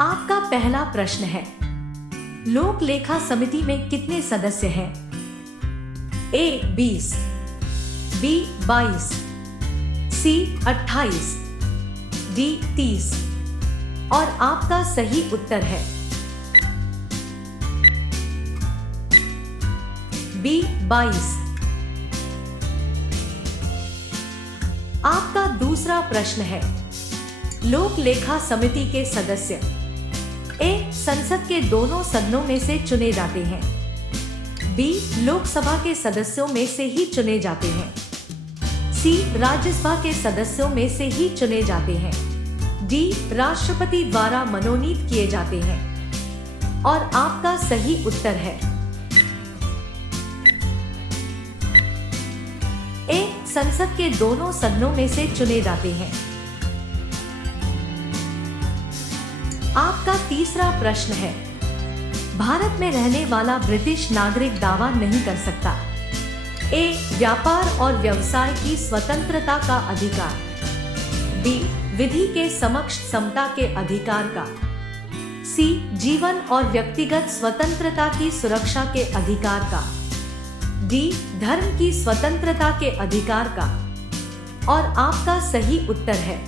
आपका पहला प्रश्न है, लोक लेखा समिति में कितने सदस्य हैं? ए 20, बी 22, सी 28, डी 30 और आपका सही उत्तर है बी 22। आपका दूसरा प्रश्न है, लोक लेखा समिति के सदस्य ए संसद के दोनों सदनों में से चुने जाते हैं, बी लोकसभा के सदस्यों में से ही चुने जाते हैं, सी राज्यसभा के सदस्यों में से ही चुने जाते हैं, डी राष्ट्रपति द्वारा मनोनीत किए जाते हैं और आपका सही उत्तर है ए संसद के दोनों सदनों में से चुने जाते हैं। आपका तीसरा प्रश्न है, भारत में रहने वाला ब्रिटिश नागरिक दावा नहीं कर सकता। ए व्यापार और व्यवसाय की स्वतंत्रता का अधिकार, बी विधि के समक्ष समता के अधिकार का, सी जीवन और व्यक्तिगत स्वतंत्रता की सुरक्षा के अधिकार का, डी धर्म की स्वतंत्रता के अधिकार का और आपका सही उत्तर है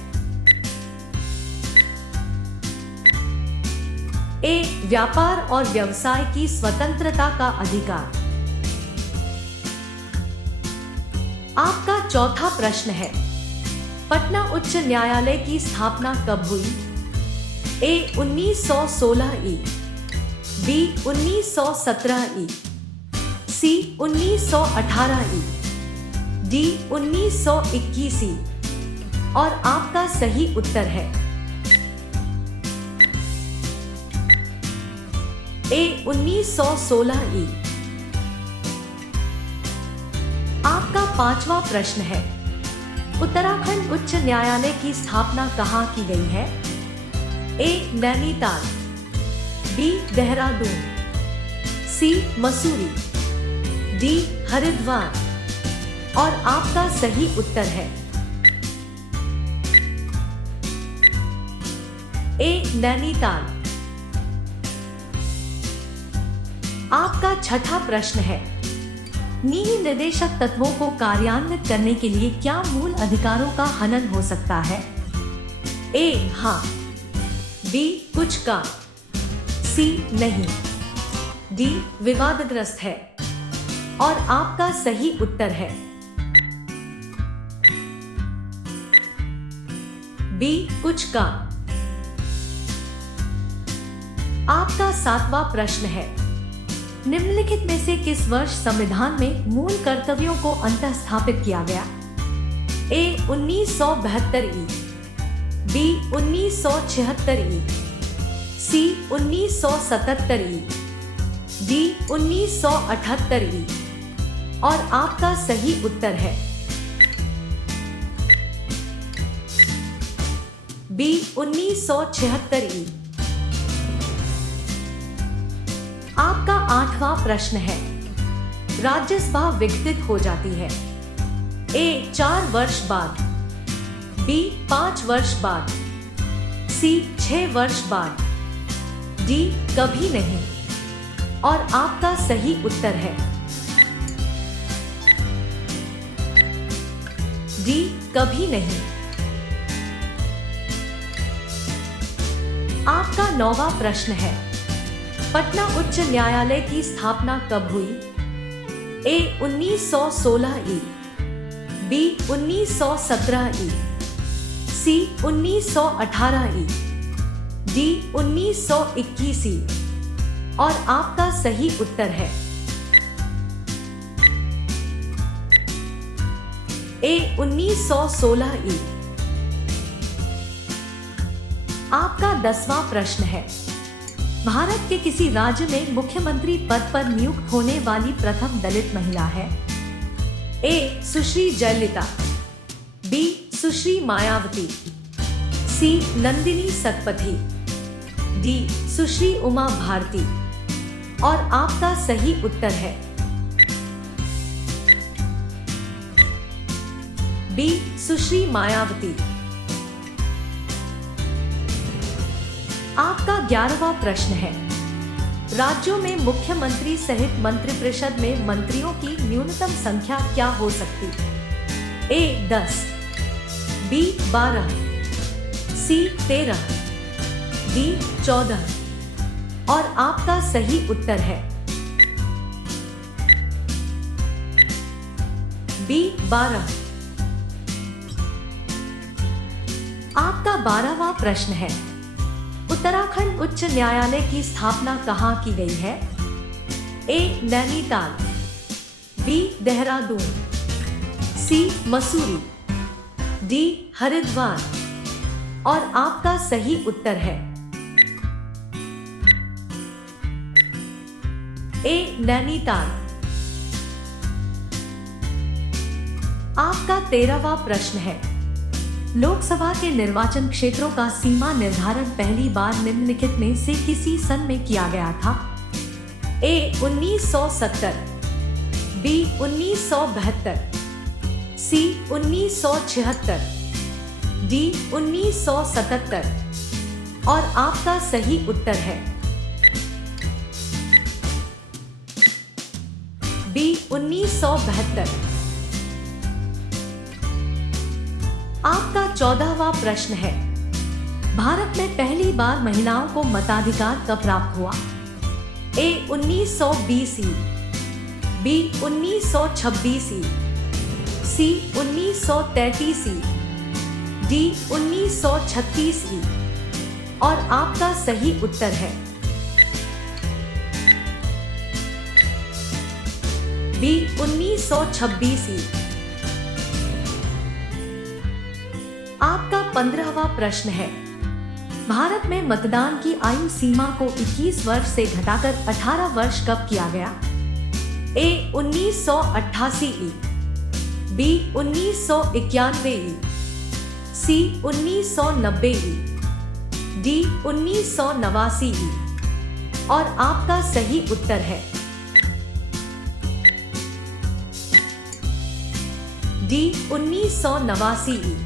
ए व्यापार और व्यवसाय की स्वतंत्रता का अधिकार। आपका चौथा प्रश्न है, पटना उच्च न्यायालय की स्थापना कब हुई? ए 1916 ई, बी 1917 ई, सी 1918 ई, डी 1921 ई और आपका सही उत्तर है ए 1916 ई। आपका पांचवा प्रश्न है, उत्तराखंड उच्च न्यायालय की स्थापना कहाँ की गई है? ए नैनीताल, बी देहरादून, सी मसूरी, डी हरिद्वार और आपका सही उत्तर है ए नैनीताल। आपका छठा प्रश्न है, नीति निर्देशक तत्वों को कार्यान्वित करने के लिए क्या मूल अधिकारों का हनन हो सकता है? ए हाँ, बी कुछ का, सी नहीं, डी विवादग्रस्त है और आपका सही उत्तर है बी कुछ का। आपका सातवां प्रश्न है, निम्नलिखित में से किस वर्ष संविधान में मूल कर्तव्यों को अंतःस्थापित किया गया? ए 1972 ई, बी 1976 ई, सी 1977 ई, डी 1978 ई और आपका सही उत्तर है बी 1976 ई। आपका आठवां प्रश्न है, राज्यसभा विघटित हो जाती है? ए 4 वर्ष बाद, बी 5 वर्ष बाद, सी 6 वर्ष बाद, डी कभी नहीं और आपका सही उत्तर है डी कभी नहीं। आपका 9वां प्रश्न है, पटना उच्च न्यायालय की स्थापना कब हुई? ए 1916 ई, बी 1917 ई, सी 1918 ई, डी 1921 ई और आपका सही उत्तर है ए 1916 ई। आपका 10वां प्रश्न है, भारत के किसी राज्य में मुख्यमंत्री पद पर नियुक्त होने वाली प्रथम दलित महिला है? ए सुश्री जयललिता, बी सुश्री मायावती, सी नंदिनी सतपथी, डी सुश्री उमा भारती और आपका सही उत्तर है बी सुश्री मायावती। आपका 11वां प्रश्न है, राज्यों में मुख्यमंत्री सहित मंत्रिपरिषद में मंत्रियों की न्यूनतम संख्या क्या हो सकती? ए 10, बी 12, सी 13, डी 14। और आपका सही उत्तर है बी 12। आपका 12वां प्रश्न है, उत्तराखंड उच्च न्यायालय की स्थापना कहाँ की गई है? ए नैनीताल, बी देहरादून, सी मसूरी, डी हरिद्वार। और आपका सही उत्तर है ए नैनीताल। आपका 13वां प्रश्न है, लोकसभा के निर्वाचन क्षेत्रों का सीमा निर्धारण पहली बार निम्नलिखित में से किसी सन में किया गया था? ए 1970, बी 1972, सी 1976, डी 1977। और आपका सही उत्तर है बी 1972। आपका 14वां प्रश्न है, भारत में पहली बार महिलाओं को मताधिकार कब प्राप्त हुआ? ए 1920 ईस्वी, बी 1926 ईस्वी, सी 1933 ईस्वी, डी 1936 ईस्वी। और आपका सही उत्तर है बी 1926 ईस्वी। आपका 15वां प्रश्न है, भारत में मतदान की आयु सीमा को 21 वर्ष से घटाकर 18 वर्ष कब किया गया? ए 1988 ईस्वी, बी 1991 ईस्वी, सी 1990 ईस्वी, डी 1989 ईस्वी। और आपका सही उत्तर है डी 1989 ईस्वी।